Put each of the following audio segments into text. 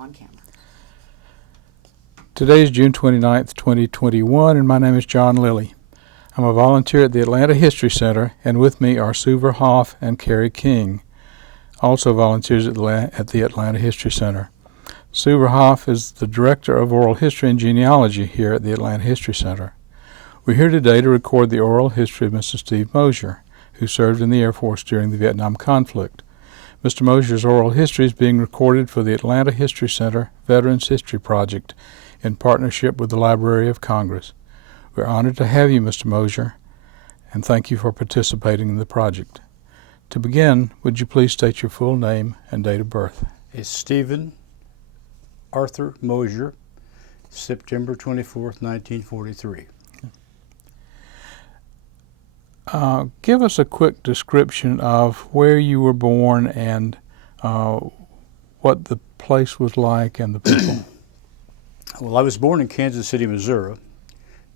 on camera. Today is June 29th, 2021, and my name is John Lilly. I'm a volunteer at the Atlanta History Center, and with me are Sue Verhoff and Carrie King, also volunteers at the Atlanta History Center. Sue Verhoff is the Director of Oral History and Genealogy here at the Atlanta History Center. We're here today to record the oral history of Mr. Steve Mosier, who served in the Air Force during the Vietnam conflict. Mr. Mosier's oral history is being recorded for the Atlanta History Center Veterans History Project in partnership with the Library of Congress. We're honored to have you, Mr. Mosier, and thank you for participating in the project. To begin, would you please state your full name and date of birth? It's Stephen Arthur Mosier, September 24th, 1943. Give us a quick description of where you were born and what the place was like and the people. Well, I was born in Kansas City, Missouri,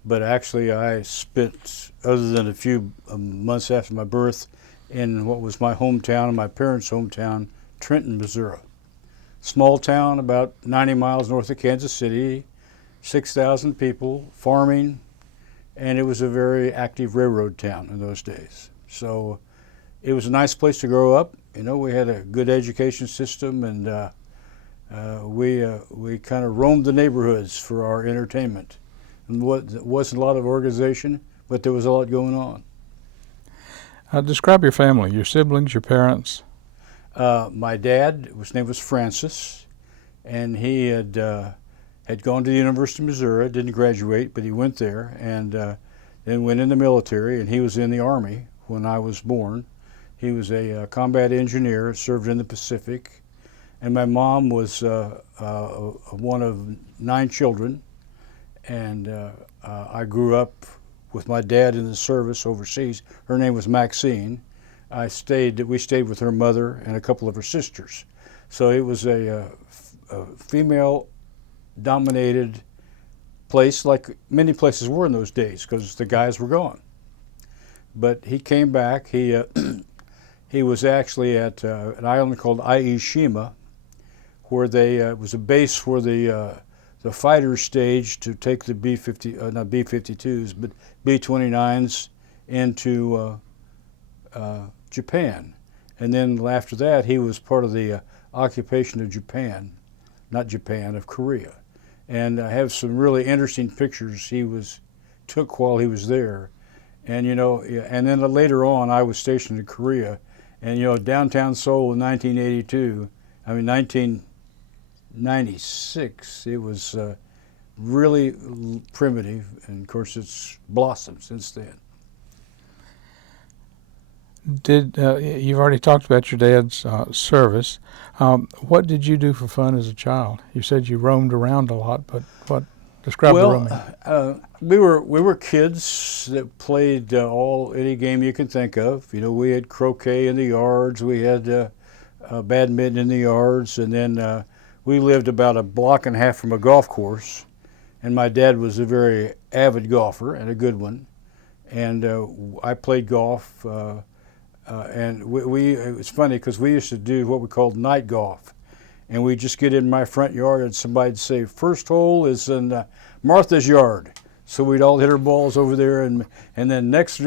but actually I spent, other than a few months after my birth, in what was my hometown and my parents' hometown, Trenton, Missouri. Small town about 90 miles north of Kansas City, 6,000 people, farming, and it was a very active railroad town in those days. So it was a nice place to grow up. You know, we had a good education system, and we kind of roamed the neighborhoods for our entertainment. And wasn't a lot of organization, but there was a lot going on. Describe your family, your siblings, your parents. My dad, his name was Francis, and he had gone to the University of Missouri, didn't graduate, but he went there, and then went in the military, and he was in the Army when I was born. He was a combat engineer, served in the Pacific, and my mom was one of 9 children, and I grew up with my dad in the service overseas. Her name was Maxine. We stayed with her mother and a couple of her sisters. So it was a female-dominated place, like many places were in those days, because the guys were gone. But he came back. He was actually at an island called Aishima, where it was a base for the fighters staged to take the not B-52s, but B-29s into Japan. And then after that, he was part of the occupation of Japan, not Japan, of Korea. And I have some really interesting pictures he took while he was there. And, you know, and then later on, I was stationed in Korea. And, you know, downtown Seoul in 1996, it was really primitive. And, of course, it's blossomed since then. You've already talked about your dad's service. What did you do for fun as a child? You said you roamed around a lot, but describe the roaming. We were kids that played any game you can think of. You know, we had croquet in the yards, we had badminton in the yards, and then we lived about a block and a half from a golf course. And my dad was a very avid golfer and a good one. And I played golf. And it was funny because we used to do what we called night golf. And we'd just get in my front yard and somebody'd say, first hole is in Martha's yard. So we'd all hit our balls over there, and then next,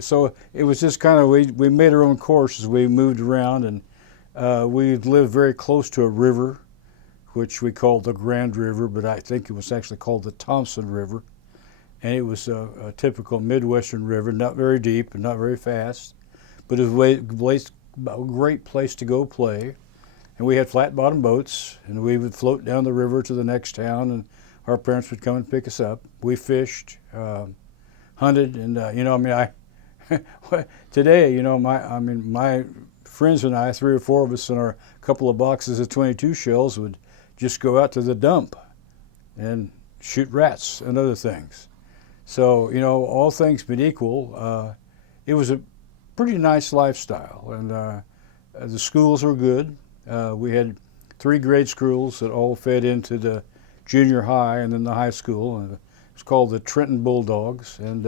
so it was just kind of, we made our own course as we moved around, and we lived very close to a river, which we called the Grand River, but I think it was actually called the Thompson River. And it was a typical Midwestern river, not very deep and not very fast. But it was a great place to go play. And we had flat-bottom boats, and we would float down the river to the next town, and our parents would come and pick us up. We fished, hunted, and you know, I mean, today, you know, my friends and I, 3 or 4 of us in our couple of boxes of 22 shells, would just go out to the dump and shoot rats and other things. So, you know, all things being equal, it was a pretty nice lifestyle, and the schools were good. We had 3 grade schools that all fed into the junior high and then the high school, and it was called the Trenton Bulldogs, and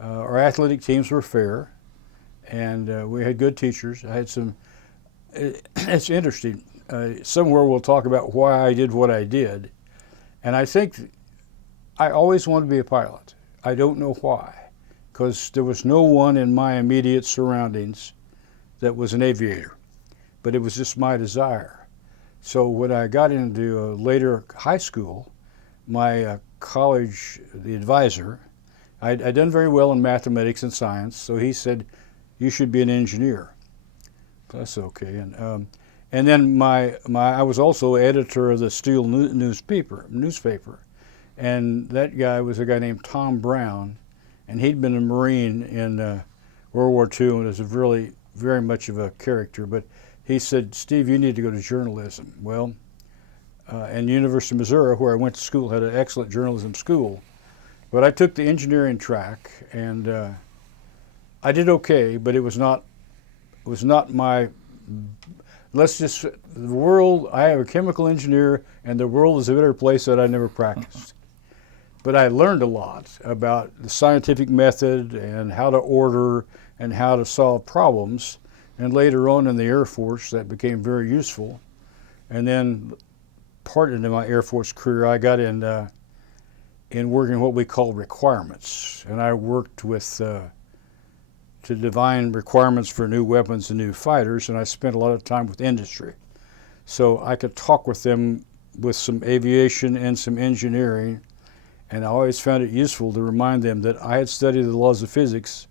our athletic teams were fair, and we had good teachers. I had some, it's interesting, somewhere we'll talk about why I did what I did. And I think I always wanted to be a pilot. I don't know why, because there was no one in my immediate surroundings that was an aviator, but it was just my desire. So when I got into later high school, my college, the advisor, I'd done very well in mathematics and science, so he said, you should be an engineer. That's okay. And then I was also editor of the Steel newspaper, and that guy was a guy named Tom Brown, and he'd been a Marine in World War II and was really very much of a character. But he said, Steve, you need to go to journalism. Well, and University of Missouri, where I went to school, had an excellent journalism school. But I took the engineering track, and I did okay, but it was not my. Let's just, the world, I am a chemical engineer, and the world is a better place that I never practiced. But I learned a lot about the scientific method and how to order and how to solve problems. And later on in the Air Force, that became very useful. And then part into my Air Force career, I got in working what we call requirements. And I worked with to define requirements for new weapons and new fighters, and I spent a lot of time with industry. So I could talk with them with some aviation and some engineering, and I always found it useful to remind them that I had studied the laws of physics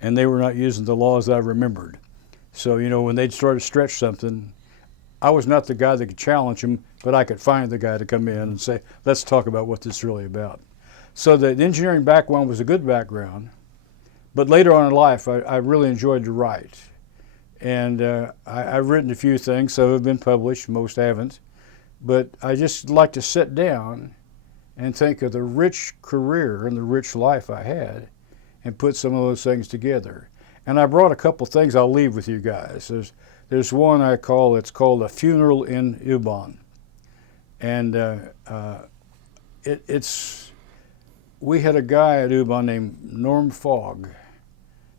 and they were not using the laws that I remembered. So, you know, when they'd start to stretch something, I was not the guy that could challenge them, but I could find the guy to come in and say, let's talk about what this is really about. So the engineering background was a good background. But later on in life, I really enjoyed to write. And I've written a few things, some have been published, most haven't. But I just like to sit down and think of the rich career and the rich life I had and put some of those things together. And I brought a couple things I'll leave with you guys. There's one it's called A Funeral in Ubon. And we had a guy at Ubon named Norm Fogg.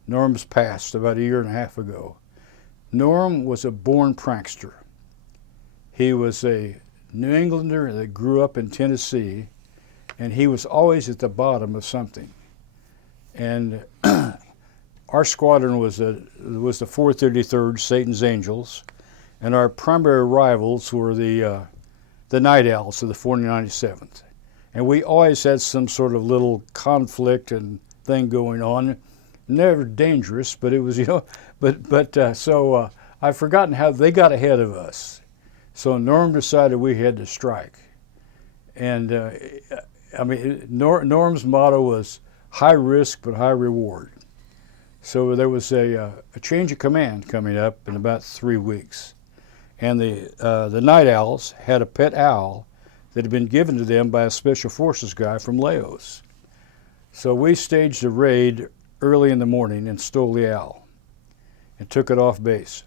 Norm's passed about a year and a half ago. Norm was a born prankster. He was a New Englander that grew up in Tennessee, and he was always at the bottom of something. And our squadron was the 433rd Satan's Angels, and our primary rivals were the Night Owls of the 497th. And we always had some sort of little conflict and thing going on. Never dangerous, but it was, you know, so I've forgotten how they got ahead of us. So Norm decided we had to strike. And I mean, Norm's motto was high risk but high reward. So there was a change of command coming up in about 3 weeks. And the Night Owls had a pet owl that had been given to them by a special forces guy from Laos. So we staged a raid early in the morning and stole the owl and took it off base.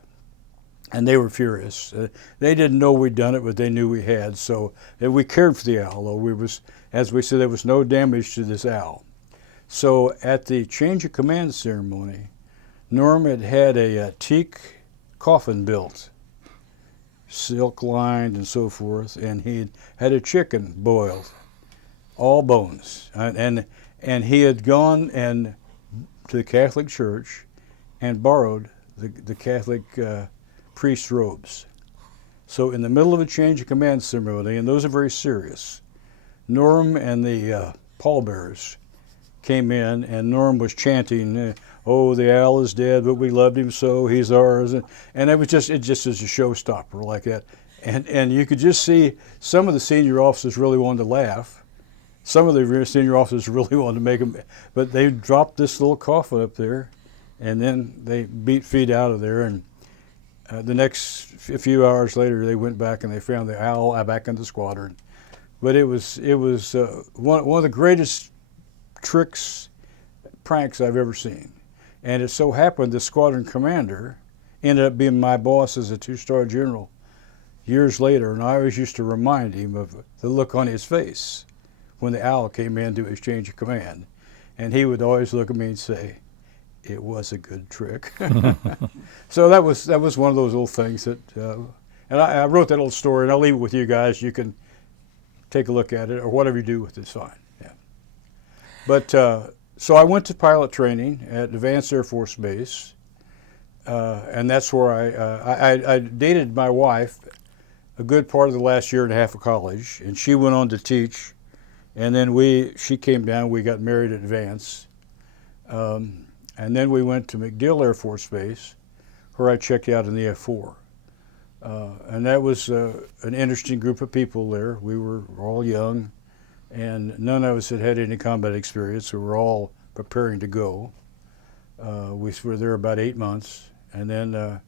And they were furious. They didn't know we'd done it, but they knew we had. So we cared for the owl, though as we said, there was no damage to this owl. So at the change of command ceremony, Norm had a teak coffin built, silk lined and so forth, and he had a chicken boiled, all bones, and he had gone to the Catholic Church and borrowed the Catholic priest robes. So in the middle of a change of command ceremony, and those are very serious, Norm and the pallbearers came in, and Norm was chanting, "Oh, the owl is dead, but we loved him so, he's ours," and it just is a showstopper like that. And you could just see some of the senior officers really wanted to laugh. Some of the senior officers really wanted to make them, but they dropped this little coffin up there, and then they beat feet out of there. And the next few hours later, they went back and they found the owl back in the squadron. But it was one of the greatest pranks I've ever seen. And it so happened the squadron commander ended up being my boss as a 2-star general years later, and I always used to remind him of the look on his face when the owl came in to exchange of command. And he would always look at me and say, "It was a good trick." So that was one of those little things that, And I wrote that little story, and I'll leave it with you guys. You can take a look at it, or whatever you do with it's fine. Yeah. But so I went to pilot training at Advanced Air Force Base, and that's where I dated my wife a good part of the last year and a half of college, and she went on to teach, and then she came down. We got married at Advance, and then we went to MacDill Air Force Base, where I checked out in the F4. And that was an interesting group of people there. We were all young, and none of us had had any combat experience. We were all preparing to go. We were there about 8 months, and then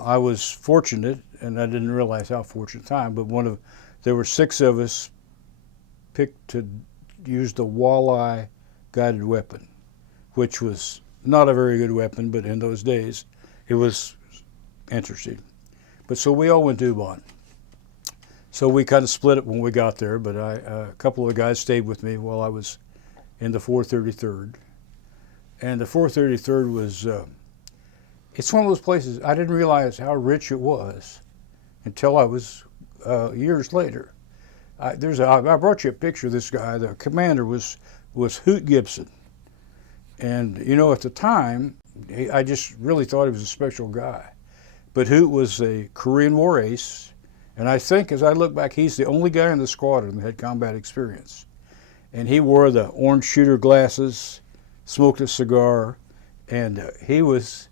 I was fortunate, and I didn't realize how fortunate time, but there were 6 of us picked to use the walleye guided weapon, which was not a very good weapon, but in those days it was interesting. But so we all went to Ubon. So we kind of split it when we got there, but a couple of the guys stayed with me while I was in the 433rd. And the 433rd was, it's one of those places, I didn't realize how rich it was until I was years later. I brought you a picture of this guy. The commander was Hoot Gibson. And, you know, at the time, I just really thought he was a special guy. But Hoot was a Korean War ace, and I think, as I look back, he's the only guy in the squadron that had combat experience. And he wore the orange shooter glasses, smoked a cigar, and he was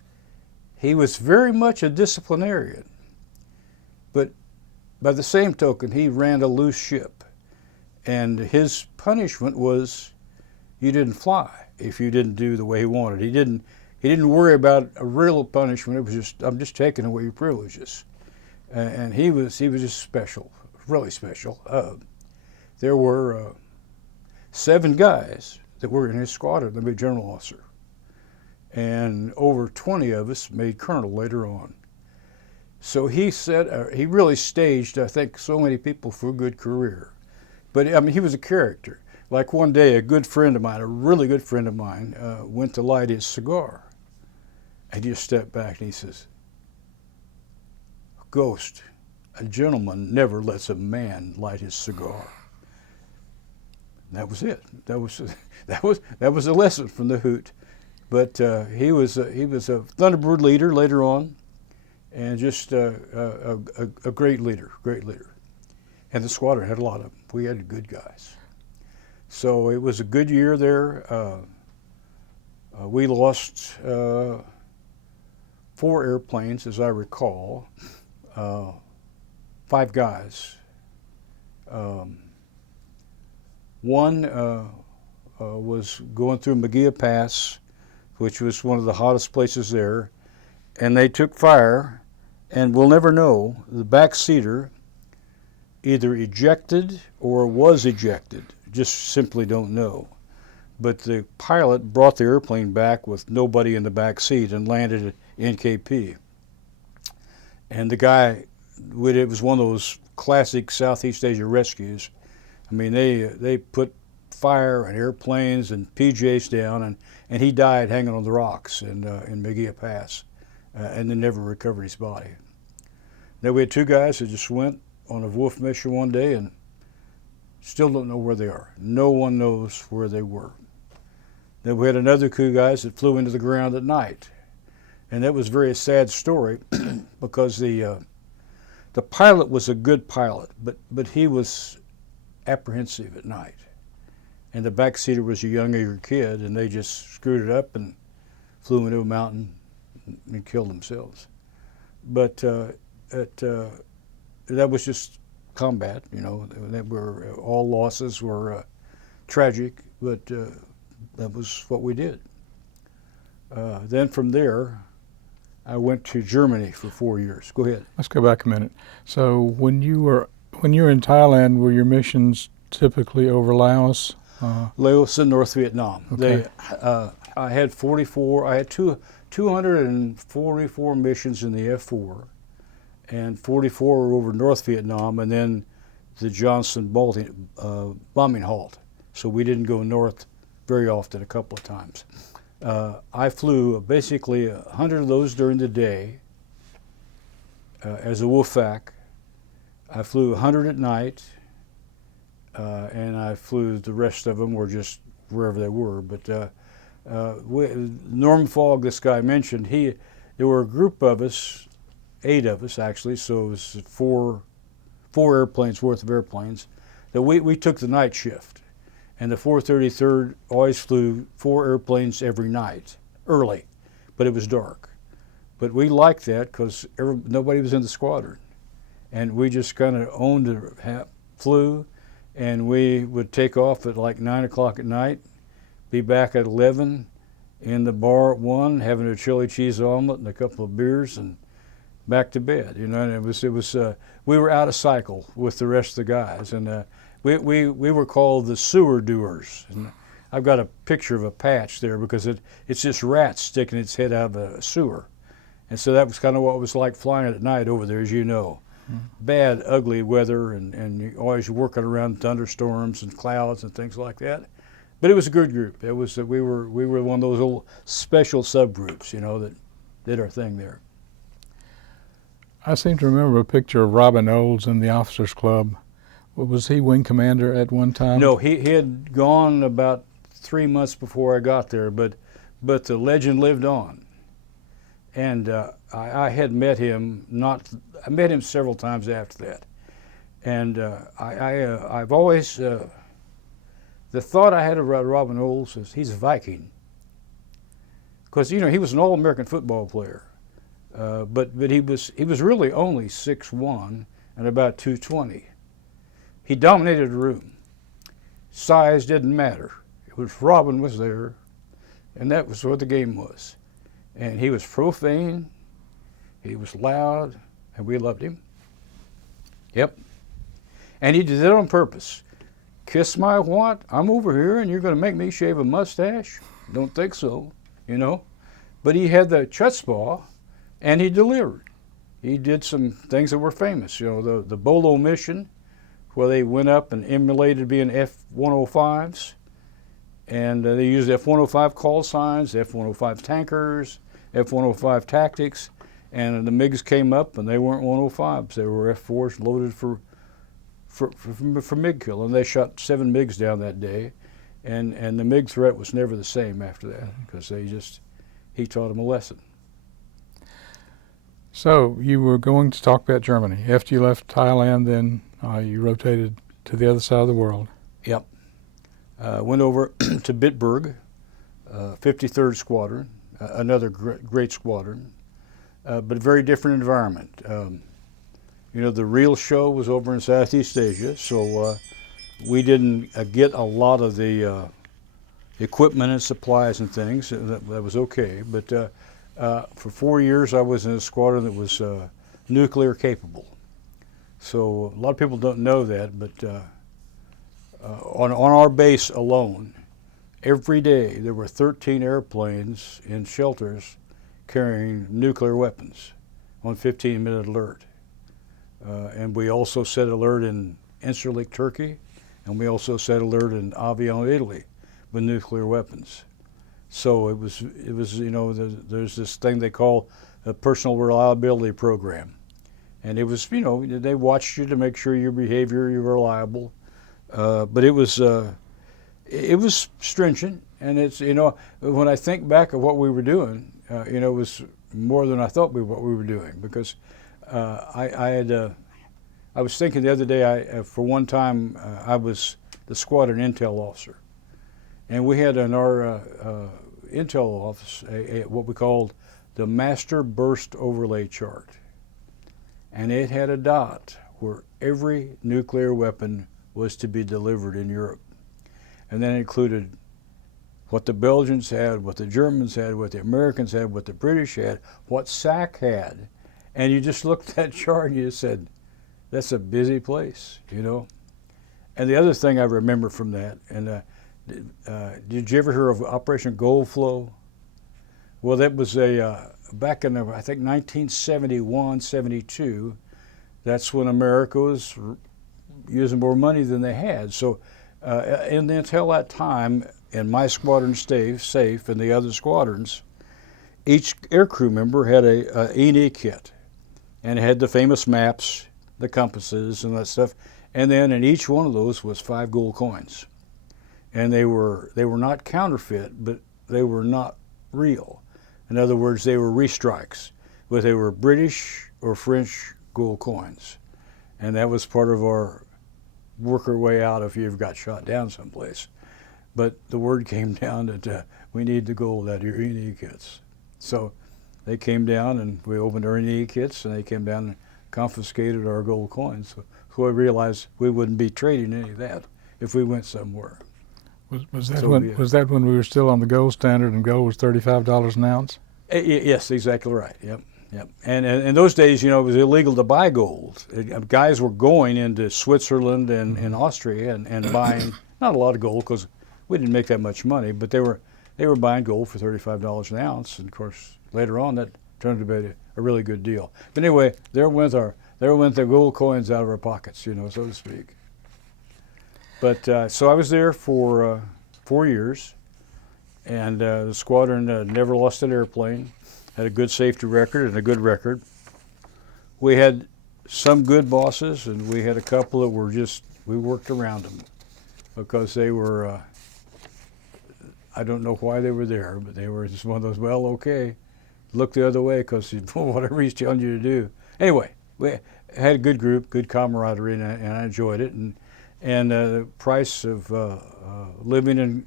very much a disciplinarian. But by the same token, he ran a loose ship, and his punishment was you didn't fly if you didn't do the way he wanted. He didn't worry about a real punishment. It was just, I'm just taking away your privileges. And he was just special, really special. There were 7 guys that were in his squadron that made general officer. And over 20 of us made colonel later on. So he said, he really staged, I think, so many people for a good career. But I mean, he was a character. Like one day, a good friend of mine, a really good friend of mine, went to light his cigar. He just stepped back and he says, "Ghost, a gentleman never lets a man light his cigar." And that was it. That was a lesson from the Hoot. But he was a Thunderbird leader later on, and just a great leader, great leader. And the squadron had a lot of them. We had good guys. So it was a good year there. We lost 4 airplanes, as I recall, 5 guys. One was going through Mosier Pass, which was one of the hottest places there, and they took fire, and we'll never know. The backseater either ejected or was ejected, just simply don't know. But the pilot brought the airplane back with nobody in the back seat and landed at NKP. And the guy, it was one of those classic Southeast Asia rescues. I mean, they put fire and airplanes and PJs down, and he died hanging on the rocks in Mosier Pass, and they never recovered his body. Then we had 2 guys that just went on a wolf mission one day and still don't know where they are. No one knows where they were. Then we had another 2 guys that flew into the ground at night, and that was a very sad story because the pilot was a good pilot, but he was apprehensive at night. And the backseater was a young, eager kid, and they just screwed it up and flew into a mountain and killed themselves. But that was just combat, you know. All losses were tragic, but that was what we did. Then from there, I went to Germany for 4 years. Go ahead. Let's go back a minute. So when you were in Thailand, were your missions typically over Laos? Laos and North Vietnam. Okay. I had 44. I had 244 missions in the F4, and 44 were over North Vietnam, and then the Johnson bombing halt. So we didn't go north very often, a couple of times. I flew basically 100 of those during the day, as a wolfpack. I flew 100 at night, and I flew the rest of them were just wherever they were. But Norman Fogg, this guy mentioned, there were a group of us, 8 of us actually, so it was four airplanes worth of airplanes, that we took the night shift. And the 433rd always flew 4 airplanes every night, early, but it was dark. But we liked that because nobody was in the squadron. And we just kind of owned it, flew, and we would take off at like 9 o'clock at night, be back at 11 in the bar at 1, having a chili cheese omelet and a couple of beers, and back to bed. You know, and it was we were out of cycle with the rest of the guys, and we were called the sewer doers. And I've got a picture of a patch there because it's just rats sticking its head out of a sewer, and so that was kind of what it was like flying at night over there, as you know. Bad, ugly weather, and you're always working around thunderstorms and clouds and things like that. But it was a good group. It was we were one of those old special subgroups, you know, that did our thing there. I seem to remember a picture of Robin Olds in the Officers Club. Was he wing commander at one time? No, he had gone about 3 months before I got there, but the legend lived on. And I had met him I met him several times after that, and I've always the thought I had about Robin Olds is he's a Viking, because you know he was an All-American football player, but he was really only 6'1" and about 220. He dominated the room. Size didn't matter. It was Robin was there, and that was what the game was. And he was profane, he was loud, and we loved him. Yep. And he did it on purpose. Kiss my what? I'm over here and you're going to make me shave a mustache? Don't think so, you know. But he had the chutzpah, and he delivered. He did some things that were famous. You know, the Bolo mission, where they went up and emulated being F-105s. And they used F-105 call signs, F-105 tankers, F-105 tactics, and the MiGs came up and they weren't 105s. They were F-4s loaded for MiG kill, and they shot 7 MiGs down that day, and the MiG threat was never the same after that because he taught them a lesson. So you were going to talk about Germany. After you left Thailand, then you rotated to the other side of the world. Yep. Went over to Bitburg, 53rd Squadron, another great squadron, but a very different environment. You know, the real show was over in Southeast Asia, so we didn't get a lot of the equipment and supplies and things. That was okay, but for 4 years I was in a squadron that was nuclear capable. So a lot of people don't know that, but on our base alone, every day there were 13 airplanes in shelters carrying nuclear weapons on 15-minute alert. And we also set alert in Incirlik, Turkey, and we also set alert in Aviano, Italy, with nuclear weapons. So it was you know, there's this thing they call a personal reliability program. And it was, you know, they watched you to make sure your behavior, you're reliable. But it was stringent, and it's, you know, when I think back of what we were doing, you know, it was more than I thought what we were doing, because I was thinking the other day, for one time, I was the squadron intel officer, and we had in our intel office what we called the master burst overlay chart, and it had a dot where every nuclear weapon was to be delivered in Europe. And then it included what the Belgians had, what the Germans had, what the Americans had, what the British had, what SAC had. And you just looked at that chart and you just said, that's a busy place, you know. And the other thing I remember from that, and did you ever hear of Operation Gold Flow? Well, that was back in, I think, 1971, 72. That's when America was using more money than they had. So until that time, in my squadron safe and the other squadrons, each aircrew member had a E&E kit. and it had the famous maps, the compasses, and that stuff. And then in each one of those was 5 gold coins, and they were not counterfeit, but they were not real. In other words, they were restrikes, but they were British or French gold coins, and that was part of our work our way out if you ever got shot down someplace. But the word came down that we need the gold out of your E&E kits. So they came down and we opened our E&E kits, and they came down and confiscated our gold coins. So I realized we wouldn't be trading any of that if we went somewhere. Was that when we were still on the gold standard and gold was $35 an ounce? Yes, exactly right. Yep. And in those days, it was illegal to buy gold. Guys were going into Switzerland and Austria and buying not a lot of gold because we didn't make that much money, but they were buying gold for $35 an ounce. And of course, later on, that turned to be a really good deal. But anyway, there went the gold coins out of our pockets, so to speak. But so I was there for 4 years, and the squadron never lost an airplane, had a good safety record and a good record. We had some good bosses, and we had a couple that we worked around them because they were, I don't know why they were there, but they were just one of those, well, okay, look the other way because whatever he's telling you to do. Anyway, we had a good group, good camaraderie, and I enjoyed it. And the price of living in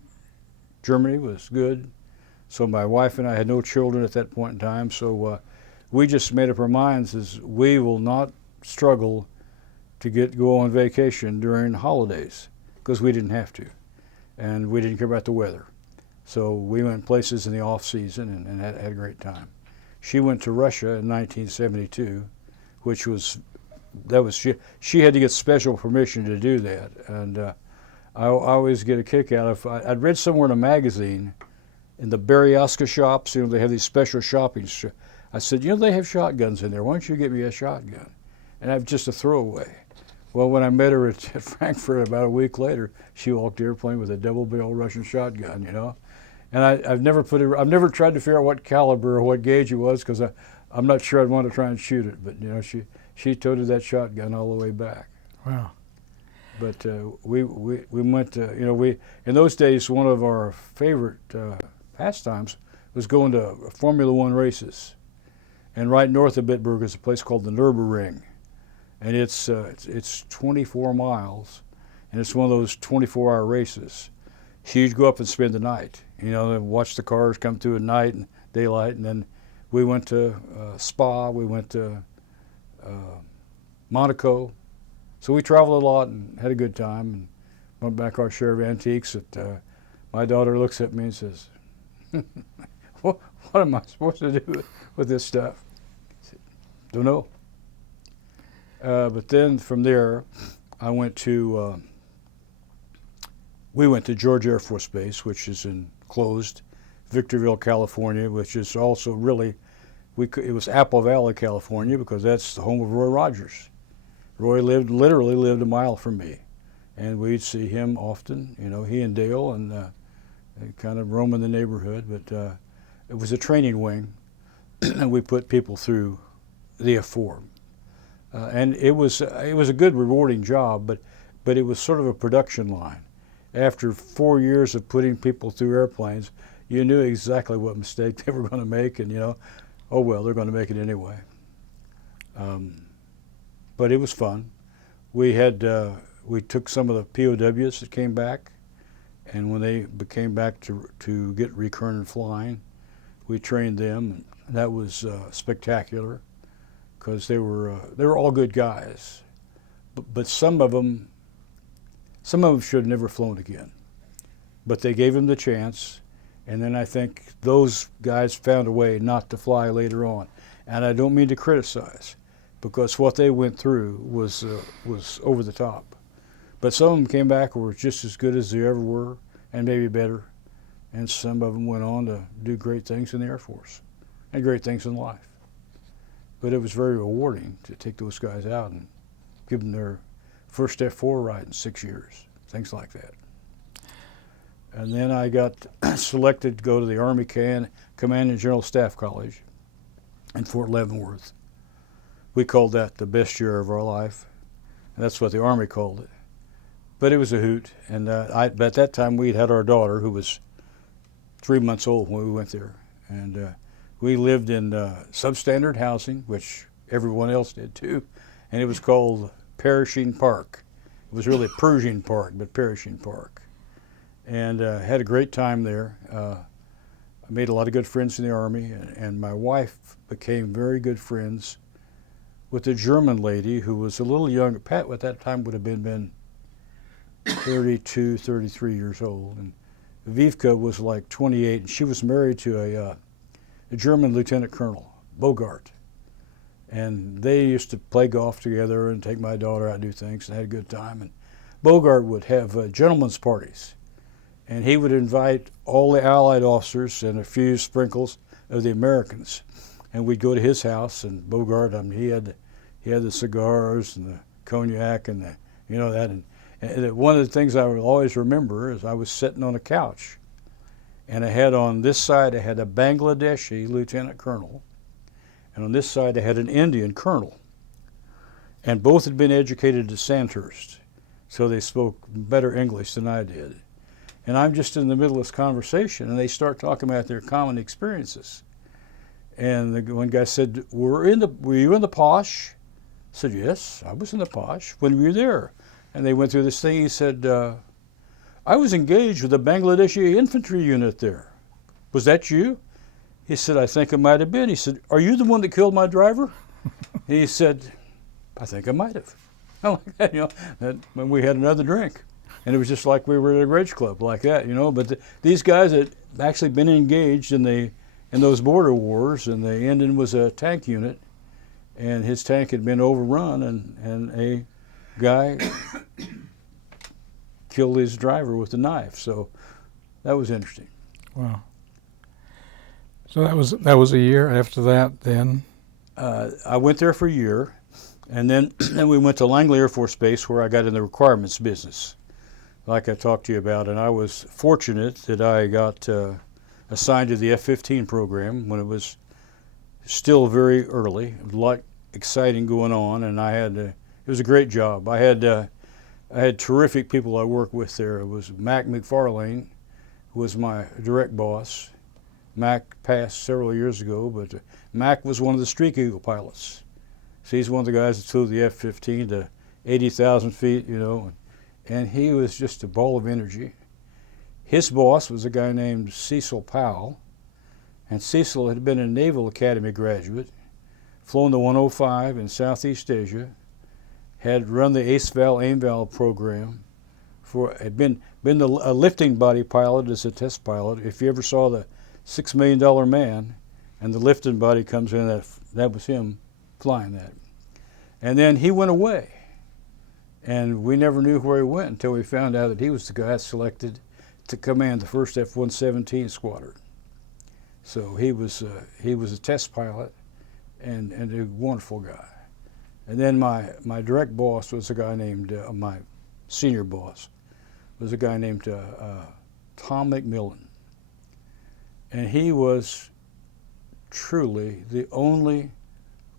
Germany was good. So my wife and I had no children at that point in time, so we just made up our minds is we will not struggle to go on vacation during holidays because we didn't have to, and we didn't care about the weather. So we went places in the off season and had a great time. She went to Russia in 1972, which was she had to get special permission to do that, and I always get a kick out of I'd read somewhere in a magazine in the Berezovka shops, they have these special shopping. I said, they have shotguns in there. Why don't you get me a shotgun? And I'm just a throwaway. Well, when I met her at Frankfurt about a week later, she walked the airplane with a double-barrel Russian shotgun, And I've never tried to figure out what caliber or what gauge it was because I'm not sure I'd want to try and shoot it. But she toted that shotgun all the way back. Wow. But we went to in those days one of our favorite pastimes was going to Formula One races, and right north of Bitburg is a place called the Nürburgring, and it's 24 miles, and it's one of those 24-hour races. So you'd go up and spend the night, and watch the cars come through at night and daylight, and then we went to Spa, we went to Monaco. So we traveled a lot and had a good time and went back our share of antiques. That my daughter looks at me and says, what am I supposed to do with this stuff? I said, don't know. But then from there, we went to George Air Force Base, which is enclosed, Victorville, California, which is also really, it was Apple Valley, California, because that's the home of Roy Rogers. Roy literally lived a mile from me, and we'd see him often, he and Dale, and kind of roaming the neighborhood. But it was a training wing, and we put people through the F4. And it was a good, rewarding job, but it was sort of a production line. After 4 years of putting people through airplanes, you knew exactly what mistake they were going to make, and oh well, they're going to make it anyway. But it was fun. We took some of the POWs that came back, and when they came back to get recurrent flying, we trained them, and that was spectacular because they were all good guys, but some of them should have never flown again, but they gave them the chance, and then I think those guys found a way not to fly later on, and I don't mean to criticize, because what they went through was over the top. But some of them came back and were just as good as they ever were, and maybe better. And some of them went on to do great things in the Air Force and great things in life. But it was very rewarding to take those guys out and give them their first F4 ride in 6 years, things like that. And then I got selected to go to the Army Command and General Staff College in Fort Leavenworth, We called that the best year of our life. And that's what the Army called it. But it was a hoot. And but at that time, we'd had our daughter, who was 3 months old when we went there. And we lived in substandard housing, which everyone else did too. And it was called Perishing Park. It was really Pershing Park, but Perishing Park. And had a great time there. I made a lot of good friends in the Army, and my wife became very good friends with a German lady who was a little younger. Pat at that time would have been 32, 33 years old. And Vivka was like 28, and she was married to a German lieutenant colonel, Bogart. And they used to play golf together and take my daughter out and do things and had a good time. And Bogart would have gentlemen's parties. And he would invite all the Allied officers and a few sprinkles of the Americans. And we'd go to his house, and Bogart, I mean, he had the cigars and the cognac and the, you know, that. And one of the things I will always remember is I was sitting on a couch, and I had on this side, I had a Bangladeshi lieutenant colonel, and on this side, I had an Indian colonel. And both had been educated at Sandhurst, so they spoke better English than I did. And I'm just in the middle of this conversation, and they start talking about their common experiences. And the one guy said, were you in the Posh? I said, yes, I was in the Posh. When were you there? And they went through this thing. He said, I was engaged with a Bangladeshi infantry unit there. Was that you? He said, I think it might have been. He said, are you the one that killed my driver? He said, I think I might have. You know, when we had another drink. And it was just like we were at a bridge club like that, you know. But these guys had actually been engaged in those border wars, and the Indian was a tank unit, and his tank had been overrun, and a guy killed his driver with a knife. So that was interesting. Wow. So that was a year after that then? I went there for a year, and then we went to Langley Air Force Base, where I got in the requirements business, like I talked to you about. And I was fortunate that I got assigned to the F-15 program when it was still very early. It was a lot exciting going on, and it was a great job. I had terrific people I worked with there. It was Mac McFarlane, who was my direct boss. Mac passed several years ago, but Mac was one of the Streak Eagle pilots. So he's one of the guys that flew the F-15 to 80,000 feet, you know, and he was just a ball of energy. His boss was a guy named Cecil Powell, and Cecil had been a Naval Academy graduate, flown the 105 in Southeast Asia, had run the AIM-VAL program, had been a lifting body pilot as a test pilot. If you ever saw the $6 Million Man, and the lifting body comes in, that was him flying that. And then he went away, and we never knew where he went until we found out that he was the guy selected to command the first F-117 squadron. So he was a test pilot and a wonderful guy. And then my direct boss was a guy named, my senior boss was a guy named Tom McMillan. And he was truly the only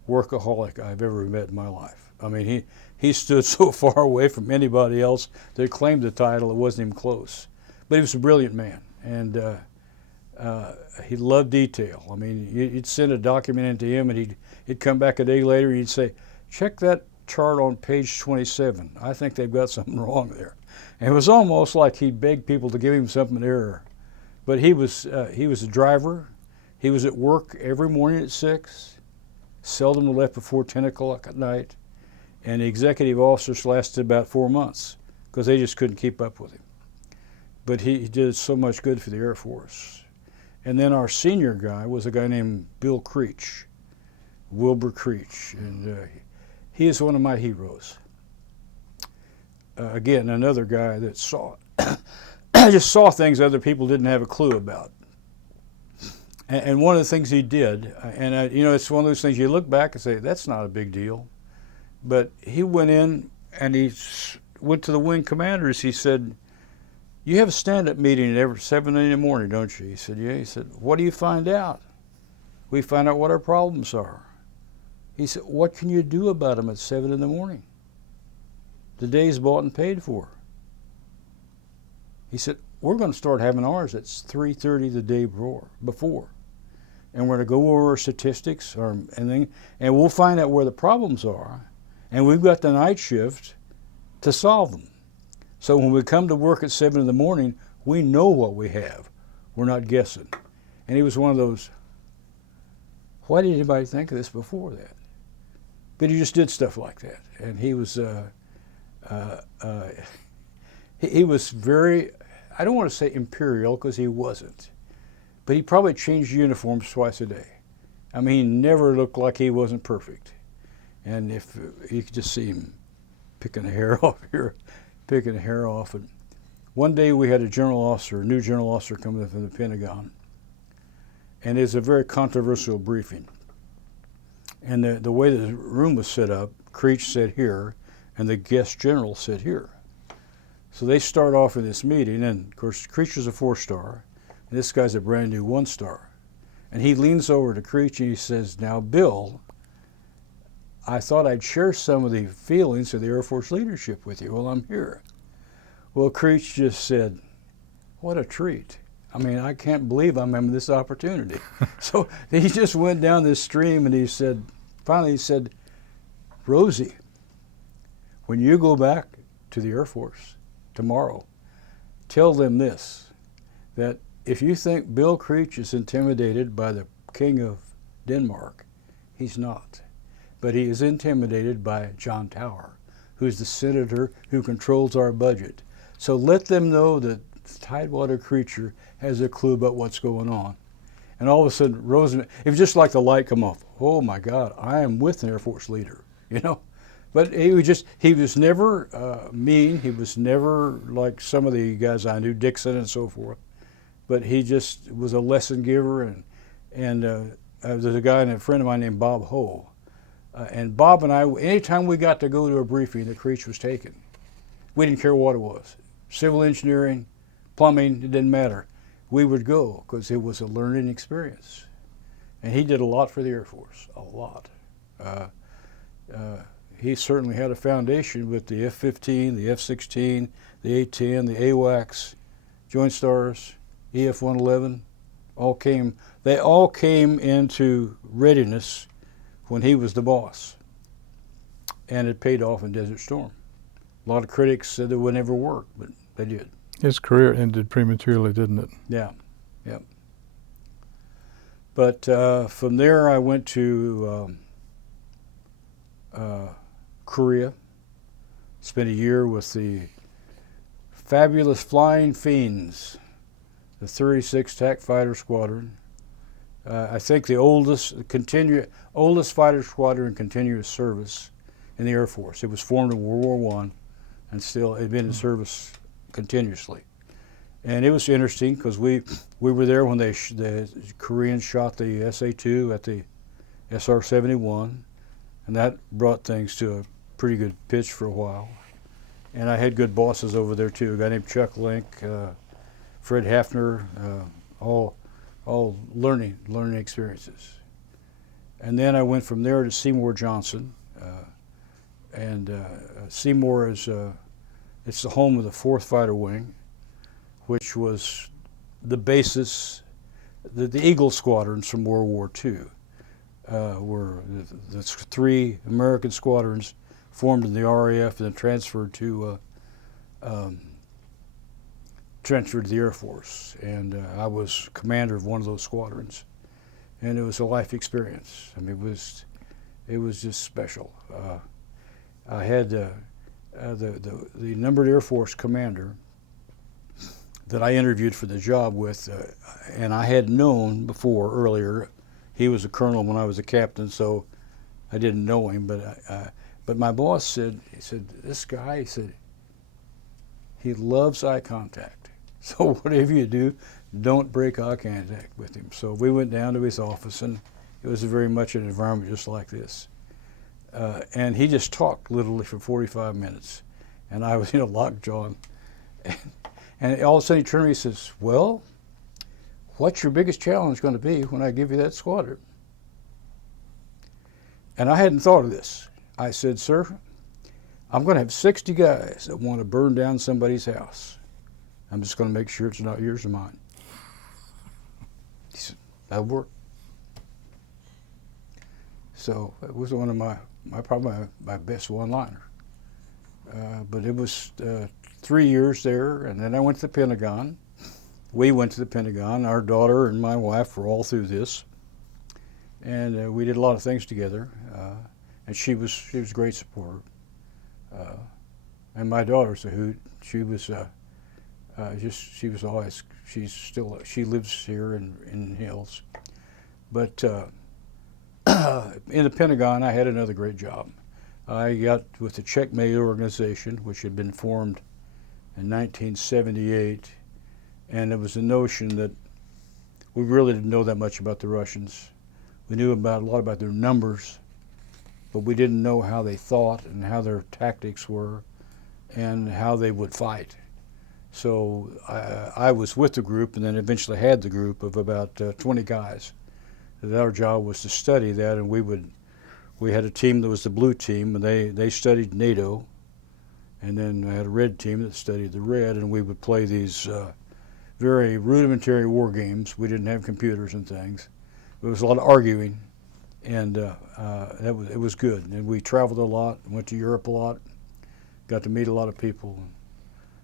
workaholic I've ever met in my life. I mean, he stood so far away from anybody else that claimed the title, it wasn't even close. But he was a brilliant man, and he loved detail. I mean, you'd send a document into him, and he'd come back a day later, and he'd say, check that chart on page 27. I think they've got something wrong there. And it was almost like he begged people to give him something in error. But he was a driver. He was at work every morning at 6, seldom left before 10 o'clock at night. And the executive officers lasted about 4 months because they just couldn't keep up with him. But he did so much good for the Air Force. And then our senior guy was a guy named Bill Creech, Wilbur Creech, and he is one of my heroes. Again, another guy that just saw things other people didn't have a clue about. And one of the things he did, and you know, it's one of those things you look back and say, that's not a big deal. But he went in and he went to the wing commanders. He said, you have a stand-up meeting every 7 in the morning, don't you? He said, yeah. He said, what do you find out? We find out what our problems are. He said, what can you do about them at 7 in the morning? The day's bought and paid for. He said, we're going to start having ours at 3:30 the day before. And we're going to go over our statistics and we'll find out where the problems are. And we've got the night shift to solve them. So when we come to work at 7 in the morning, we know what we have. We're not guessing. And he was one of those, why did anybody think of this before that? But he just did stuff like that. And he was very, I don't want to say imperial because he wasn't, but he probably changed uniforms twice a day. I mean, he never looked like he wasn't perfect. And if you could just see him picking the hair off here, picking the hair off. And one day we had a new general officer come in from the Pentagon. And it was a very controversial briefing. And the way the room was set up, Creech sat here, and the guest general sat here. So they start off in this meeting, and of course Creech is a 4-star, and this guy's a brand new 1-star. And he leans over to Creech and he says, now Bill, I thought I'd share some of the feelings of the Air Force leadership with you while I'm here. Well, Creech just said, what a treat. I mean, I can't believe I'm having this opportunity. So he just went down this stream and he said, finally he said, Rosie, when you go back to the Air Force tomorrow, tell them this, that if you think Bill Creech is intimidated by the King of Denmark, he's not. But he is intimidated by John Tower, who's the senator who controls our budget. So let them know that the Tidewater creature has a clue about what's going on. And all of a sudden, Rosen, it was just like the light come off. Oh my God, I am with an Air Force leader, you know? But he was never mean. He was never like some of the guys I knew, Dixon and so forth. But he just was a lesson giver. And there's a guy, a friend of mine named Bob Ho. And Bob and I, anytime we got to go to a briefing that Creech was taking, we didn't care what it was. Civil engineering, plumbing, it didn't matter. We would go because it was a learning experience. And he did a lot for the Air Force, a lot. He certainly had a foundation with the F-15, the F-16, the A-10, the AWACS, Joint Stars, EF-111, they all came into readiness when he was the boss. And it paid off in Desert Storm. A lot of critics said it would never work, but they did. His career ended prematurely, didn't it? Yeah, yeah. But from there I went to Korea, spent a year with the fabulous Flying Fiends, the 36th TAC Fighter Squadron. I think the oldest fighter squadron in continuous service in the Air Force. It was formed in World War I and still had been in service continuously. And it was interesting because we were there when the Koreans shot the SA-2 at the SR-71, and that brought things to a pretty good pitch for a while. And I had good bosses over there too, a guy named Chuck Link, Fred Hafner, all learning experiences. And then I went from there to Seymour Johnson, and Seymour is it's the home of the 4th Fighter Wing, which was the basis. The Eagle squadrons from World War II were the 3 American squadrons formed in the RAF and then transferred to the Air Force. And I was commander of one of those squadrons, and it was a life experience. I mean, it was just special. I had the numbered Air Force commander that I interviewed for the job with, and I had known before earlier. He was a colonel when I was a captain, so I didn't know him. But my boss said, this guy, he loves eye contact. So whatever you do, don't break eye contact with him. So we went down to his office, and it was very much an environment just like this. And he just talked literally for 45 minutes, and I was lockjaw. And all of a sudden he turned to me and says, well, what's your biggest challenge going to be when I give you that squadron? And I hadn't thought of this. I said, sir, I'm going to have 60 guys that want to burn down somebody's house. I'm just going to make sure it's not yours or mine. He said, that'll work. So it was one of my best one-liner. But it was 3 years there, and then I went to the Pentagon. We went to the Pentagon. Our daughter and my wife were all through this, and we did a lot of things together. And she was a great supporter. And my daughter's a hoot. She was she lives here in Hills. But in the Pentagon, I had another great job. I got with the Checkmate organization, which had been formed in 1978, and it was the notion that we really didn't know that much about the Russians. We knew a lot about their numbers, but we didn't know how they thought and how their tactics were and how they would fight. So I was with the group, and then eventually had the group of about 20 guys. And our job was to study that, and we had a team that was the blue team, and they studied NATO, and then I had a red team that studied the red, and we would play these very rudimentary war games. We didn't have computers and things. There was a lot of arguing, and it was good. And we traveled a lot, went to Europe a lot, got to meet a lot of people.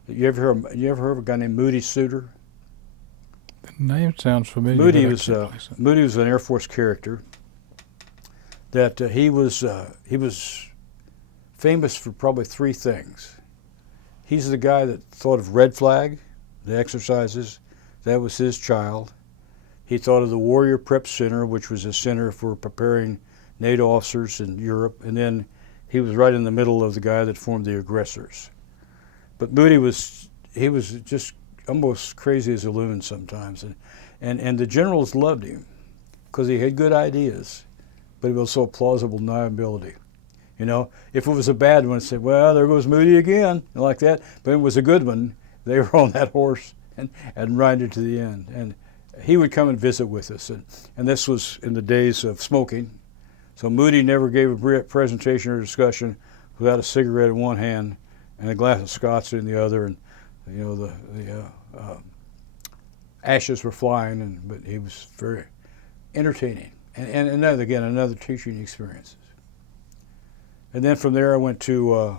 You ever heard of a guy named Moody Suter? The name sounds familiar. Moody was an Air Force character. That he was famous for probably three things. He's the guy that thought of Red Flag, the exercises. That was his child. He thought of the Warrior Prep Center, which was a center for preparing NATO officers in Europe. And then he was right in the middle of the guy that formed the aggressors. But Moody was just almost crazy as a loon sometimes. And the generals loved him because he had good ideas, but it was so plausible deniability. You know, if it was a bad one, it said, well, there goes Moody again, like that. But it was a good one. They were on that horse and ride it to the end. And he would come and visit with us. And this was in the days of smoking. So Moody never gave a presentation or discussion without a cigarette in one hand and a glass of scotch in the other. And, you know, the ashes were flying, but he was very entertaining. And another teaching experience. And then from there I went to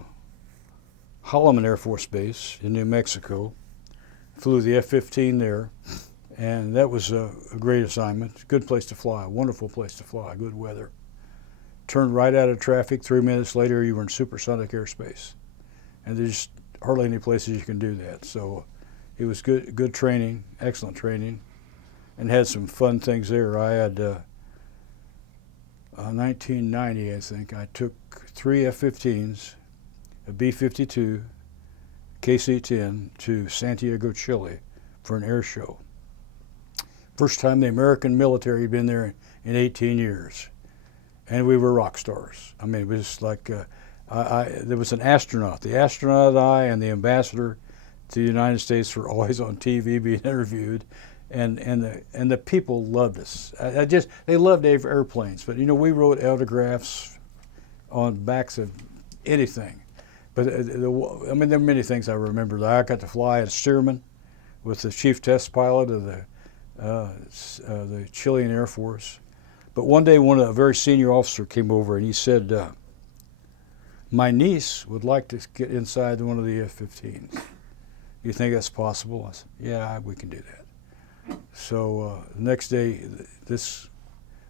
Holloman Air Force Base in New Mexico, flew the F-15 there, and that was a great assignment. Good place to fly, wonderful place to fly, good weather. Turned right out of traffic, 3 minutes later you were in supersonic airspace. And there's just hardly any places you can do that. So it was good training, excellent training, and had some fun things there. I had 1990, I think, I took 3 F-15s, a B-52, KC-10 to Santiago, Chile for an air show. First time the American military had been there in 18 years. And we were rock stars. I mean, it was like, there was an astronaut. The astronaut and the ambassador to the United States were always on TV being interviewed. And the people loved us. They loved airplanes. But, you know, we wrote autographs on backs of anything. But, I mean, there are many things I remember. I got to fly as steerman with the chief test pilot of the Chilean Air Force. But one day, a very senior officer came over and he said, my niece would like to get inside one of the F-15s. You think that's possible? I said, yeah, we can do that. So the next day, this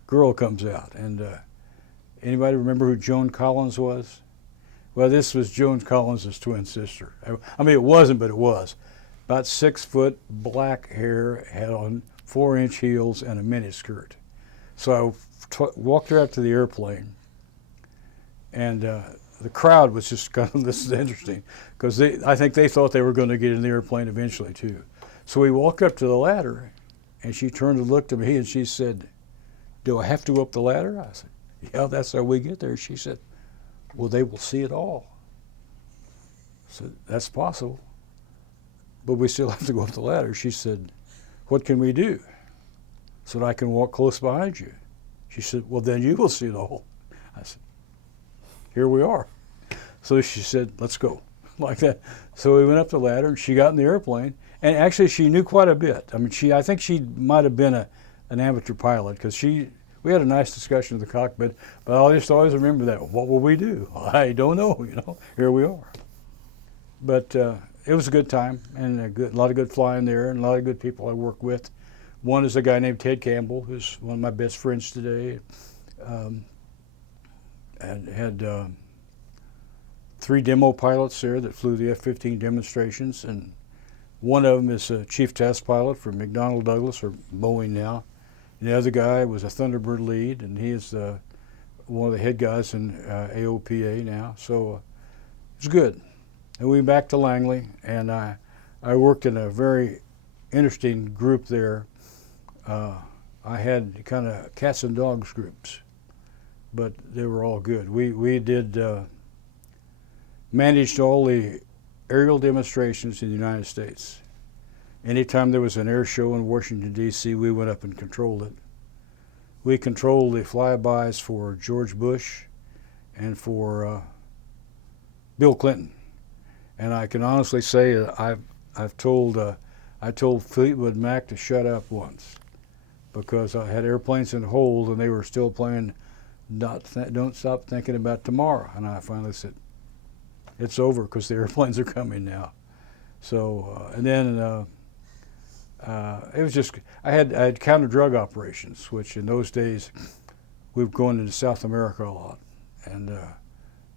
girl comes out, and anybody remember who Joan Collins was? Well, this was Joan Collins' twin sister. I mean, it wasn't, but it was. About 6 foot, black hair, had on 4-inch heels and a miniskirt. So I walked her out to the airplane, and the crowd was just kind of, this is interesting, because I think they thought they were going to get in the airplane eventually, too. So we walked up to the ladder, and she turned and looked at me, and she said, do I have to go up the ladder? I said, yeah, that's how we get there. She said, well, they will see it all. I said, that's possible, but we still have to go up the ladder. She said, what can we do? I said, I can walk close behind you. She said, well, then you will see it all. I said, here we are. So she said, let's go, like that. So we went up the ladder, and she got in the airplane. And actually, she knew quite a bit. I mean, I think she might have been an amateur pilot, because we had a nice discussion in the cockpit. But I'll just always remember that. What will we do? I don't know. Here we are. But it was a good time, and a lot of good flying there, and a lot of good people I worked with. One is a guy named Ted Campbell, who's one of my best friends today. And had 3 demo pilots there that flew the F-15 demonstrations, and one of them is a chief test pilot for McDonnell Douglas, or Boeing now. And the other guy was a Thunderbird lead, and he is one of the head guys in AOPA now. So it was good. And we went back to Langley, and I worked in a very interesting group there. I had kind of cats and dogs groups, but they were all good. We did managed all the aerial demonstrations in the United States. Anytime there was an air show in Washington, D.C., we went up and controlled it. We controlled the flybys for George Bush and for Bill Clinton. And I can honestly say that I told Fleetwood Mac to shut up once, because I had airplanes in hold and they were still playing Don't Stop Thinking About Tomorrow. And I finally said, it's over, because the airplanes are coming now. So, and then it was just, I had counter-drug operations, which in those days we were going into South America a lot. And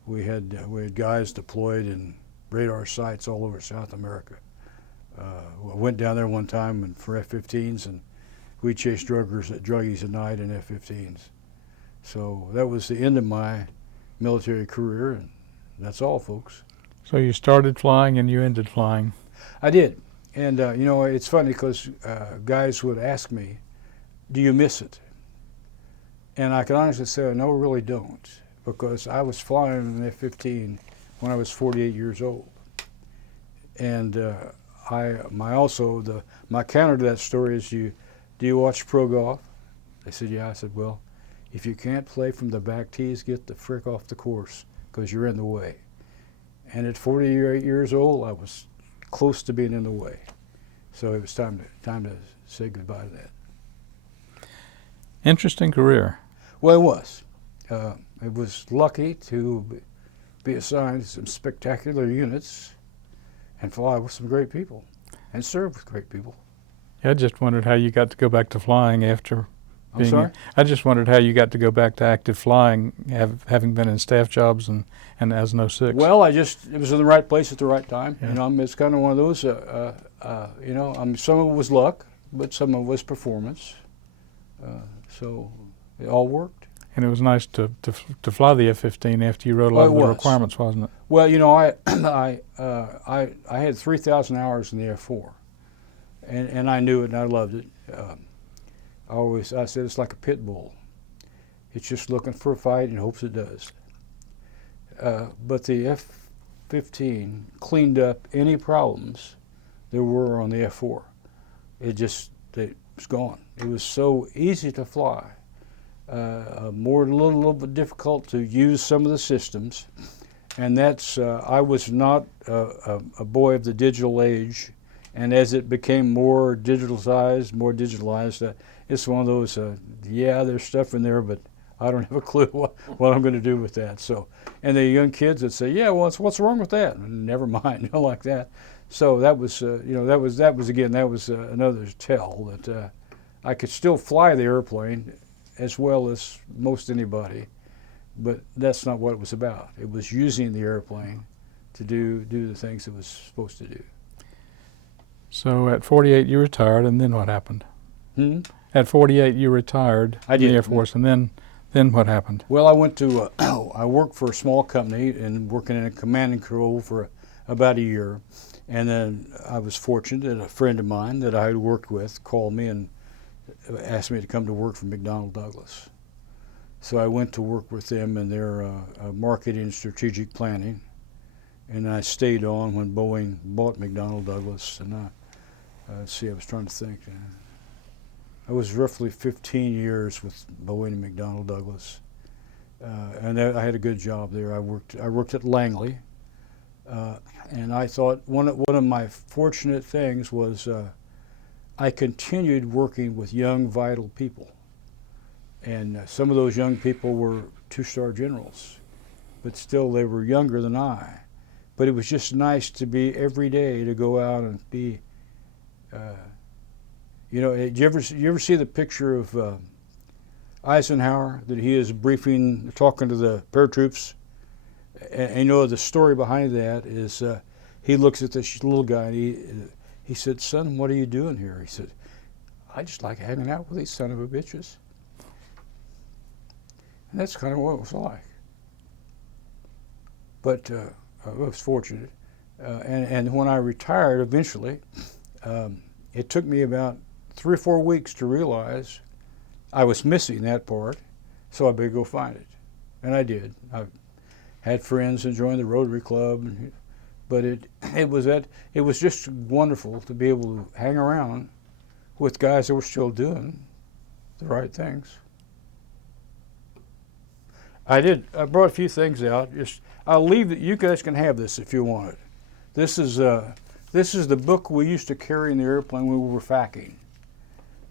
we had guys deployed in radar sites all over South America. I went down there one time for F-15s, and we chased druggies at night in F-15s. So that was the end of my military career, and that's all, folks. So you started flying and you ended flying. I did. And, it's funny, because guys would ask me, do you miss it? And I can honestly say, no, I really don't, because I was flying an F-15 when I was 48 years old. And my counter to that story is, do you watch pro golf? They said, yeah. I said, well, if you can't play from the back tees, get the frick off the course, because you're in the way. And at 48 years old, I was close to being in the way. So it was time to say goodbye to that. Interesting career. Well, it was. I was lucky to be assigned to some spectacular units and fly with some great people and serve with great people. I just wondered how you got to go back to flying after I'm sorry? I just wondered how you got to go back to active flying, having been in staff jobs and as an 06. Well, it was in the right place at the right time. Yeah. It's kind of one of those, some of it was luck, but some of it was performance. So it all worked. And it was nice to fly the F-15 after you wrote a lot of the requirements, wasn't it? Well, I had 3,000 hours in the F-4, and I knew it and I loved it. I said it's like a pit bull. It's just looking for a fight and hopes it does. But the F-15 cleaned up any problems there were on the F-4. It was gone. It was so easy to fly. A little bit difficult to use some of the systems, and that's I was not a boy of the digital age, and as it became more digitalized, it's one of those there's stuff in there, but I don't have a clue what I'm going to do with that. So, and the young kids that say, yeah, well, what's wrong with that? And never mind, like that. So that was another tell that I could still fly the airplane as well as most anybody, but that's not what it was about. It was using the airplane to do the things it was supposed to do. So at 48 you retired, and then what happened? At 48 you retired in the Air Force, and then what happened? Well, I went to I worked for a small company and working in a command and control for about a year, and then I was fortunate that a friend of mine that I had worked with called me and asked me to come to work for McDonnell Douglas. So I went to work with them in their marketing and strategic planning, and I stayed on when Boeing bought McDonnell Douglas. And I was trying to think. I was roughly 15 years with Boeing and McDonnell Douglas, and I had a good job there. I worked at Langley, and I thought one of my fortunate things was I continued working with young, vital people, and some of those young people were two-star generals, but still they were younger than I. But it was just nice to be every day to go out and be. Did you ever see the picture of Eisenhower that he is briefing, talking to the paratroops? And you know the story behind that is he looks at this little guy and he said, "Son, what are you doing here?" He said, "I just like hanging out with these son of a bitches." And that's kind of what it was like. But I was fortunate. And when I retired eventually, it took me about 3 or 4 weeks to realize I was missing that part, so I better go find it. And I did. I had friends and joined the Rotary Club, but it was just wonderful to be able to hang around with guys that were still doing the right things. I brought a few things out. I'll leave it. You guys can have this if you want it. This is the book we used to carry in the airplane when we were FACing.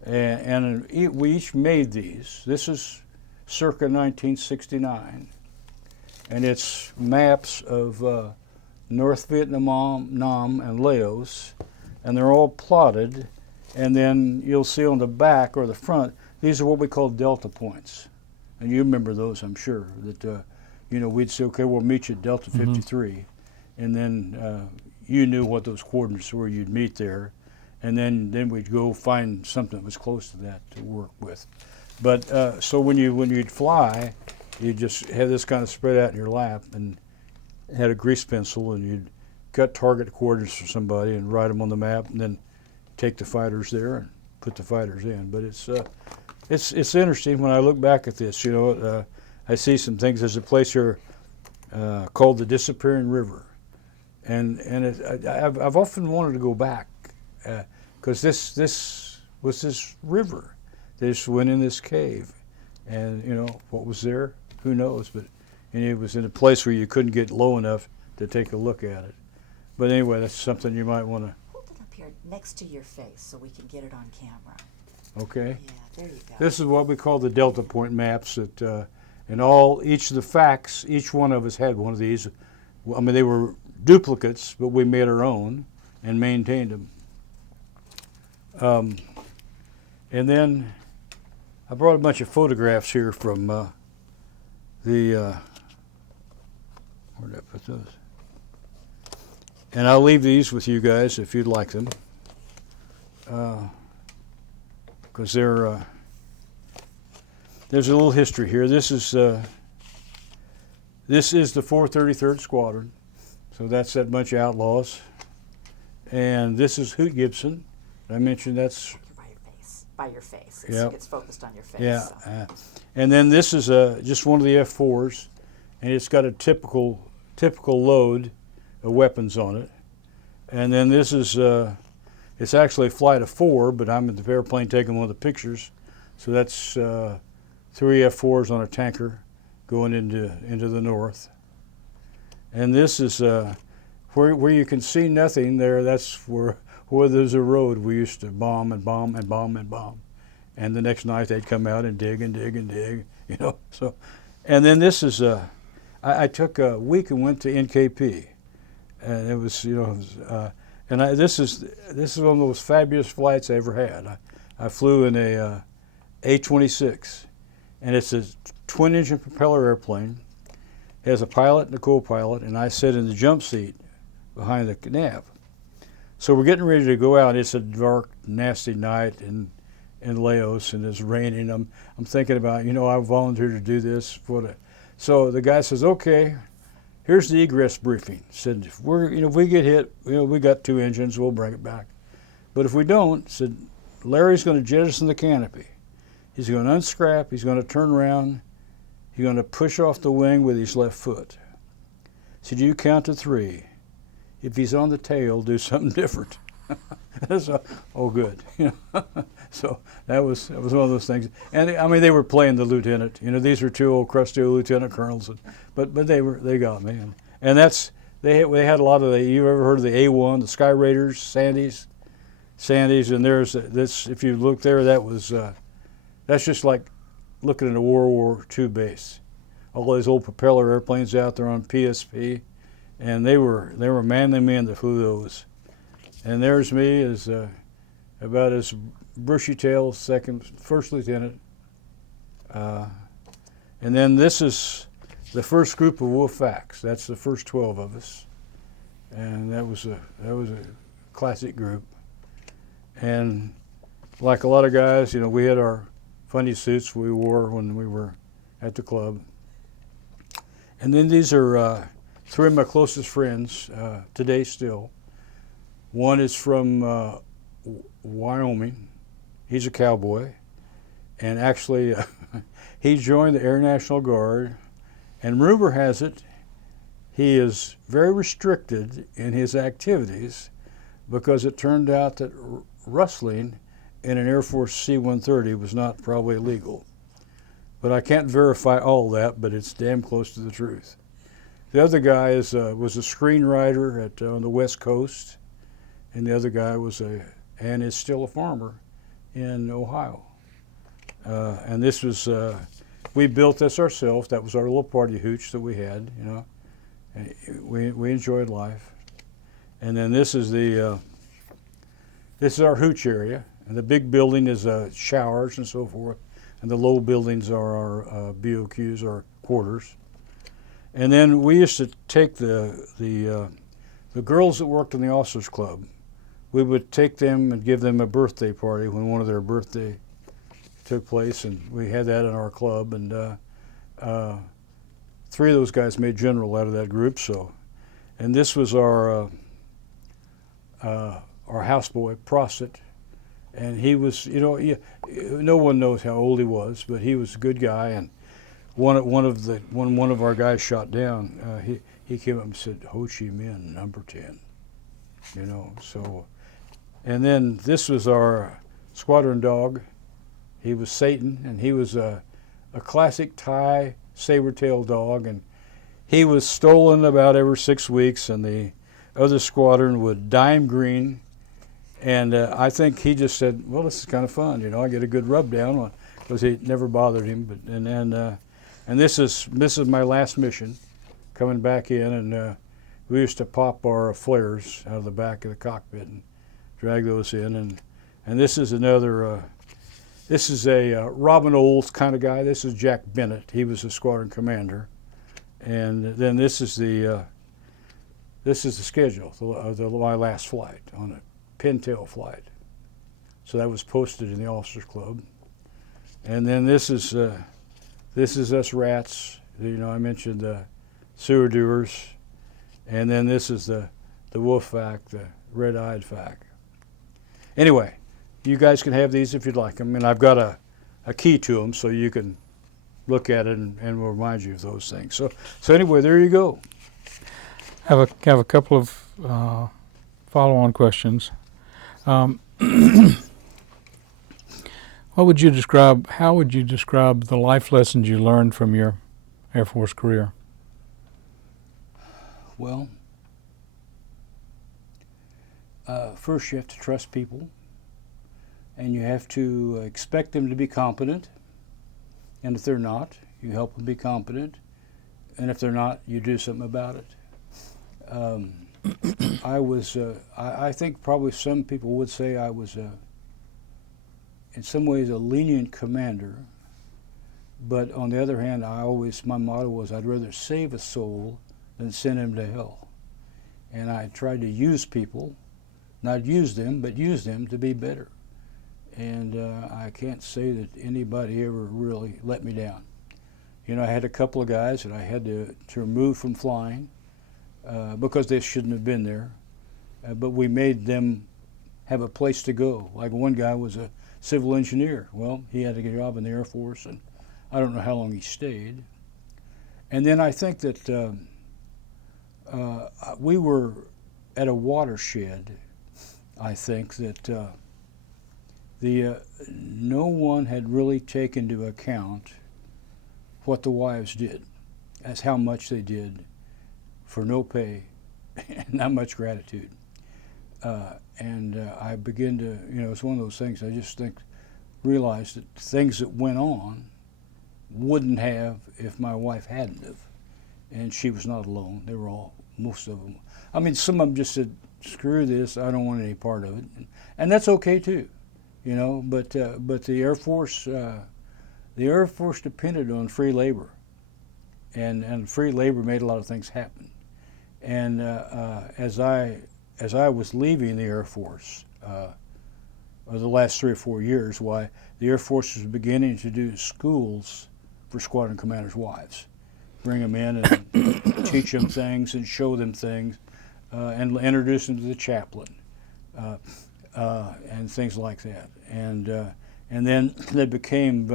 And we each made these. This is circa 1969. And it's maps of North Vietnam and Laos. And they're all plotted. And then you'll see on the back or the front, these are what we call delta points. And you remember those, I'm sure, that we'd say, okay, we'll meet you at Delta 53. Mm-hmm. And then you knew what those coordinates were you'd meet there. And then we'd go find something that was close to that to work with. But so when you'd fly, you just had this kind of spread out in your lap and had a grease pencil, and you'd cut target coordinates for somebody and write them on the map, and then take the fighters there and put the fighters in. But it's interesting when I look back at this. I see some things. There's a place here called the Disappearing River, and I've often wanted to go back because this was this river. They just went in this cave, and what was there, who knows? But it was in a place where you couldn't get low enough to take a look at it. But anyway, that's something you might want to. Hold it up here next to your face so we can get it on camera. Okay. Yeah, there you go. This is what we call the delta point maps. That each of the facts, each one of us had one of these. I mean, they were duplicates, but we made our own and maintained them. And then I brought a bunch of photographs here from where did I put those? And I'll leave these with you guys if you'd like them, because there's a little history here. This is the 433rd Squadron, so that's that bunch of outlaws. And this is Hoot Gibson. I mentioned that's by your face. Yep. It's focused on your face. Yeah. So. And then this is just one of the F4s, and it's got a typical load of weapons on it. And then this is it's actually a flight of 4, but I'm at the airplane taking one of the pictures. So that's 3 F4s on a tanker going into the north. And this is where you can see nothing there. That's where there's a road we used to bomb and bomb and bomb and bomb. And the next night they'd come out and dig and dig and dig, So, and then this is I took a week and went to NKP, and it was this is one of those fabulous flights I ever had. I flew in a A-26, and it's a twin-engine propeller airplane. It has a pilot and a co-pilot, and I sit in the jump seat behind the nav. So we're getting ready to go out. It's a dark, nasty night in Laos, and it's raining. I'm thinking about, I volunteered to do this. So the guy says, okay, here's the egress briefing. Said, if we get hit, we got 2 engines, we'll bring it back. But if we don't, said, Larry's going to jettison the canopy. He's going to unscrap, he's going to turn around, he's going to push off the wing with his left foot. Said, you count to 3. If he's on the tail, do something different. So, oh, good. So that was one of those things. And I mean, they were playing the lieutenant. These were two old crusty old lieutenant colonels, but they got me. And that's they had a lot of the. You ever heard of the A1, the Sky Raiders, Sandies, and there's this. If you look there, that's just like looking at a World War II base. All those old propeller airplanes out there on PSP, and they were manly men that flew those. And there's me as about as bushy-tailed first lieutenant. And then this is the first group of Wolfpacks. That's the first 12 of us, and that was a classic group. And like a lot of guys, we had our funny suits we wore when we were at the club. And then these are three of my closest friends today still. One is from Wyoming. He's a cowboy. And actually, he joined the Air National Guard. And rumor has it, he is very restricted in his activities because it turned out that rustling in an Air Force C-130 was not probably legal. But I can't verify all that, but it's damn close to the truth. The other guy was a screenwriter on the West Coast, and the other guy and is still a farmer in Ohio. And this was, we built this ourselves. That was our little party hooch that we had, And we enjoyed life. And then this is our hooch area, and the big building is showers and so forth, and the low buildings are our BOQs, our quarters. And then we used to take the girls that worked in the officers club. We would take them and give them a birthday party when one of their birthday took place, and we had that in our club. And three of those guys made general out of that group. And this was our houseboy, Prossit, and he was, no one knows how old he was, but he was a good guy. And when one of our guys shot down, he came up and said, "Ho Chi Minh, number 10," So, and then this was our squadron dog. He was Satan, and he was a classic Thai saber-tailed dog, and he was stolen about every 6 weeks, and the other squadron would dime green. And I think he just said, "Well, this is kind of fun, I get a good rub down on," because it never bothered him. And this is my last mission, coming back in, and we used to pop our flares out of the back of the cockpit and drag those in. And this is another. This is a Robin Olds kind of guy. This is Jack Bennett. He was a squadron commander. And then this is the schedule of my last flight on a pintail flight. So that was posted in the officers club. And then this is us rats. I mentioned the sewer doers. And then this is the wolf fac, the red-eyed fac. Anyway, you guys can have these if you'd like them. And I've got a key to them so you can look at it and we'll remind you of those things. So anyway, there you go. Have a couple of follow-on questions. How would you describe the life lessons you learned from your Air Force career? Well, first you have to trust people, and you have to expect them to be competent. And if they're not, you help them be competent. And if they're not, you do something about it. I think probably some people would say I was in some ways a lenient commander, but on the other hand, my motto was I'd rather save a soul than send him to hell. And I tried to use people, not use them, but use them to be better. And I can't say that anybody ever really let me down. I had a couple of guys that I had to remove from flying because they shouldn't have been there. But we made them have a place to go. Like one guy was a civil engineer. Well, he had to get a job in the Air Force, and I don't know how long he stayed. And then I think that we were at a watershed I think that no one had really taken into account what the wives did, as how much they did for no pay and not much gratitude. I begin to, it's one of those things I just realized that things that went on wouldn't have if my wife hadn't have. And she was not alone. They were all, most of them. I mean, some of them just said, screw this, I don't want any part of it. And that's okay too, but the Air Force depended on free labor. And free labor made a lot of things happen. And as I was leaving the Air Force, over the last 3 or 4 years, why the Air Force was beginning to do schools for squadron commanders' wives, bring them in and teach them things and show them things, and introduce them to the chaplain, and things like that. And then they became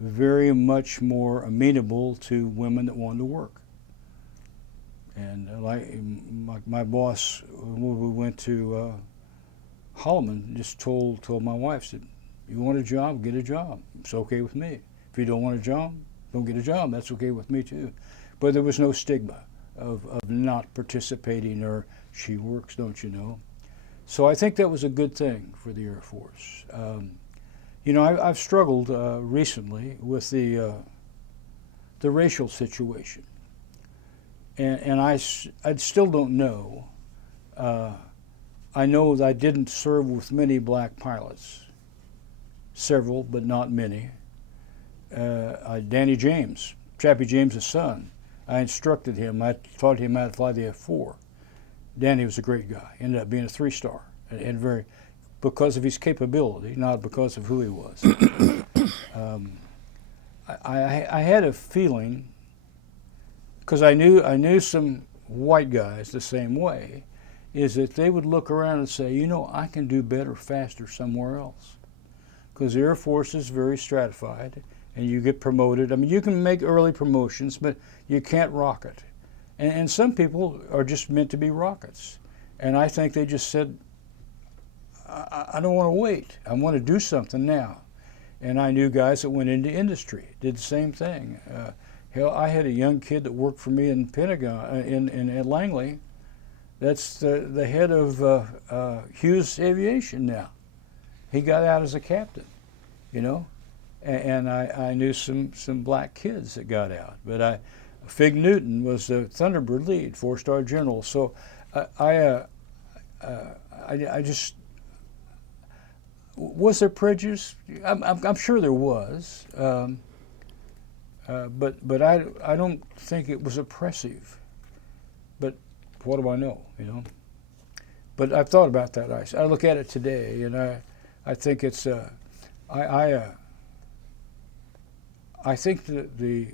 very much more amenable to women that wanted to work. And like my boss, when we went to Holloman, just told my wife, said, you want a job, get a job. It's okay with me. If you don't want a job, don't get a job. That's okay with me too. But there was no stigma of not participating or she works, don't you know. So I think that was a good thing for the Air Force. I've struggled recently with the racial situation. And I still don't know. I know that I didn't serve with many black pilots. Several, but not many. Danny James, Chappie James's son, I instructed him. I taught him how to fly the F-4. Danny was a great guy. Ended up being a 3-star, and very, because of his capability, not because of who he was. I had a feeling, because I knew some white guys the same way, is that they would look around and say, I can do better, faster somewhere else. Because the Air Force is very stratified, and you get promoted. I mean, you can make early promotions, but you can't rocket. And some people are just meant to be rockets. And I think they just said, I don't want to wait. I want to do something now. And I knew guys that went into industry, did the same thing. Hell, I had a young kid that worked for me in Pentagon, in Langley. That's the head of Hughes Aviation now. He got out as a captain, and I knew some black kids that got out. But Fig Newton was the Thunderbird lead, 4-star general. So I just, was there prejudice? I'm sure there was, but I don't think it was oppressive. But what do I know, But I've thought about that. I look at it today, and I think it's I think that the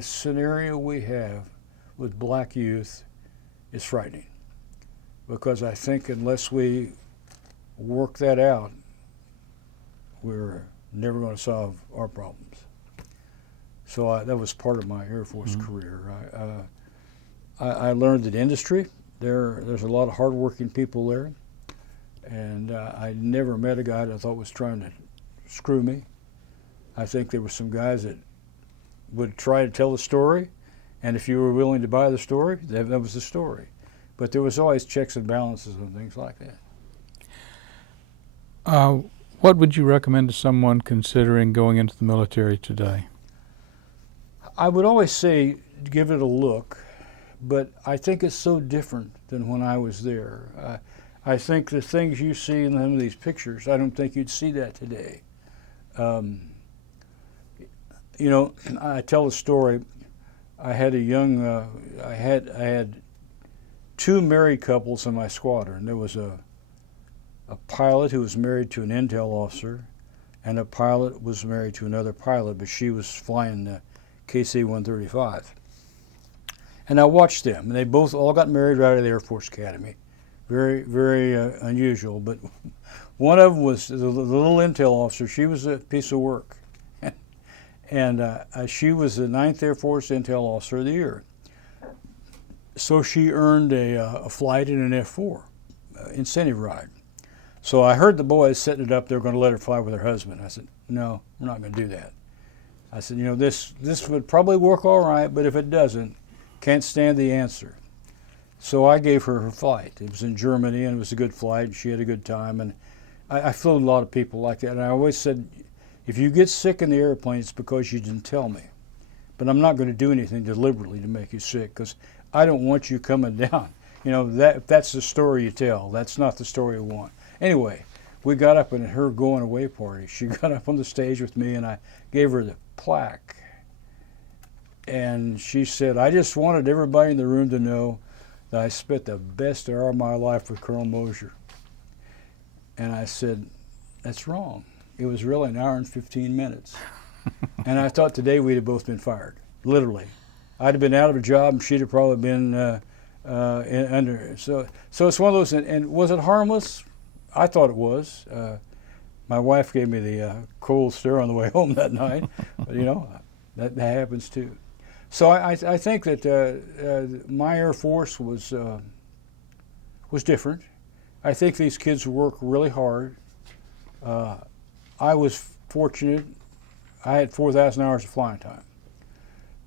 scenario we have with black youth is frightening, because I think unless we work that out, we're never going to solve our problems. So that was part of my Air Force career. I learned that industry, there's a lot of hardworking people there, and I never met a guy that I thought was trying to screw me. I think there were some guys that would try to tell the story, and if you were willing to buy the story, that was the story. But there was always checks and balances and things like that. What would you recommend to someone considering going into the military today? I would always say give it a look, but I think it's so different than when I was there. I think the things you see in some of these pictures, I don't think you'd see that today. I tell a story. I had I had 2 married couples in my squadron. There was a pilot who was married to an intel officer, and a pilot was married to another pilot, but she was flying the KC-135. And I watched them, and they both all got married right out of the Air Force Academy. Very, very unusual. But one of them was the little intel officer. She was a piece of work. And she was the 9th Air Force Intel Officer of the Year. So she earned a flight in an F-4 incentive ride. So I heard the boys setting it up. They were going to let her fly with her husband. I said, no, we're not going to do that. I said, you know, this would probably work all right, but if it doesn't, can't stand the answer. So I gave her flight. It was in Germany, and it was a good flight, and she had a good time. And I flew a lot of people like that. And I always said, if you get sick in the airplane, it's because you didn't tell me. But I'm not going to do anything deliberately to make you sick, because I don't want you coming down. You know, if that's the story you tell. That's not the story I want. Anyway, we got up in her going away party. She got up on the stage with me, and I gave her the plaque. And she said, I just wanted everybody in the room to know that I spent the best hour of my life with Colonel Mosier. And I said, that's wrong. It was really an hour and 15 minutes. And I thought today we'd have both been fired, literally. I'd have been out of a job, and she'd have probably been under. So it's one of those, and was it harmless? I thought it was. My wife gave me the cold stare on the way home that night, but you know, that happens too. So I think that my Air Force was different. I think these kids work really hard. I was fortunate. I had 4,000 hours of flying time,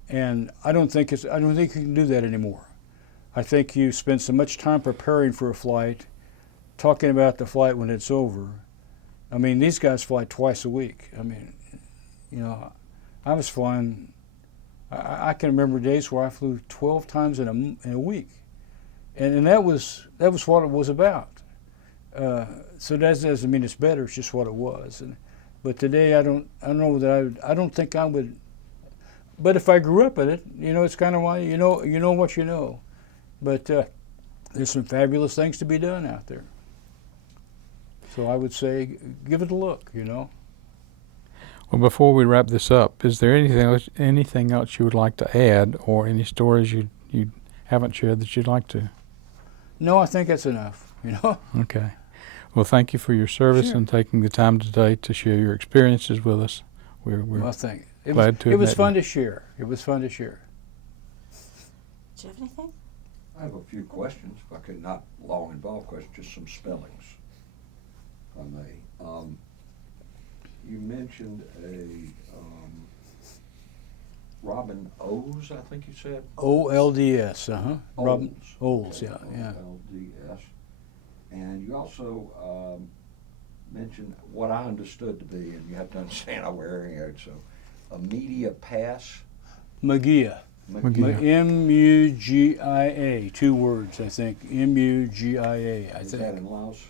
and I don't think you can do that anymore. I think you spend so much time preparing for a flight, talking about the flight when it's over. I mean, these guys fly twice a week. I mean, you know, I was flying. I can remember days where I flew 12 times in a week, and that was what it was about. So that doesn't mean it's better. It's just what it was. But today I don't know that I don't think I would. But if I grew up in it, you know, it's kind of why you know what you know. But there's some fabulous things to be done out there. So I would say give it a look. You know. Well, before we wrap this up, is there anything else you would like to add, or any stories you haven't shared that you'd like to? No, I think that's enough. You know. Okay. Well, thank you for your service and taking the time today to share your experiences with us. We're well, thank you. It was fun to share. It was fun to share. Do you have anything? I have a few questions, if I could, not law-involved questions, just some spellings, if I may. You mentioned a Robin O's, I think you said? OLDS, Robin Olds, Okay. yeah. OLDS. And you also mentioned what I understood to be, and you have to understand I'm wearing it, so a media pass. Mugia. M-U-G-I-A, 2 words, I think. M-U-G-I-A, I Is think. that in Laos?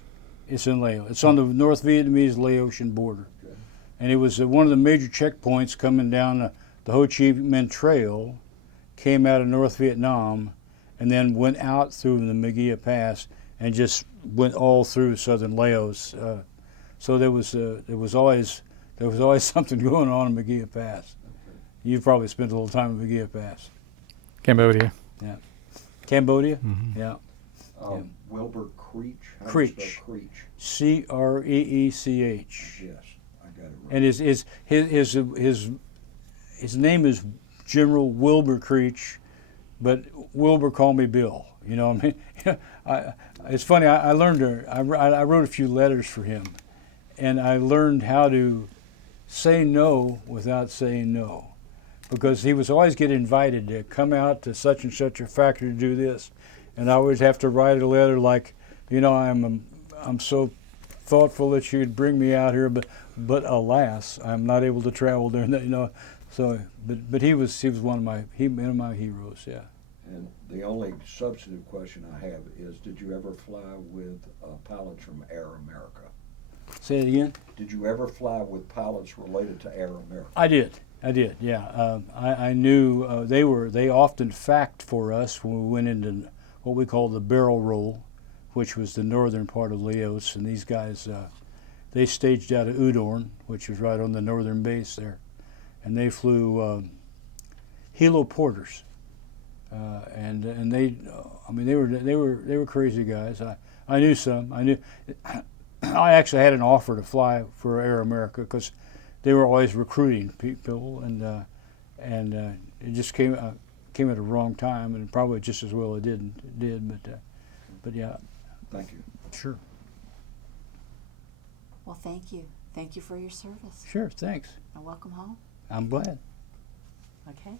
It's in Laos. It's on the North Vietnamese-Laotian border. Okay. And it was one of the major checkpoints coming down the Ho Chi Minh Trail, came out of North Vietnam, and then went out through the Mugia Pass and just went all through southern Laos. So there was always something going on in Mugia Pass. You've probably spent a little time in Mugia Pass. Cambodia. Yeah. Cambodia? Mm-hmm. Yeah. Wilbur Creech? How do you Creech. spell Creech? C-R-E-E-C-H. Yes, I got it right. And his name is General Wilbur Creech, but Wilbur called me Bill. You know what I mean? It's funny. I wrote a few letters for him, and I learned how to say no without saying no, because he was always getting invited to come out to such and such a factory to do this, and I always have to write a letter like, you know, I'm so thoughtful that you'd bring me out here, but alas, I'm not able to travel during that, you know. So, but he was one of my heroes, yeah. And the only substantive question I have is, did you ever fly with pilots from Air America? Say it again. Did you ever fly with pilots related to Air America? I did, yeah. I knew they often FAC'd for us when we went into what we call the barrel roll, which was the northern part of Laos, and these guys, they staged out of Udorn, which is right on the northern base there, and they flew heliporters, and they, I mean, they were crazy guys. I knew some. I actually had an offer to fly for Air America because they were always recruiting people, and it just came at a wrong time, and probably just as well it did. But yeah. Thank you. Sure. Well, thank you. Thank you for your service. Sure, thanks. And welcome home. I'm glad. Okay.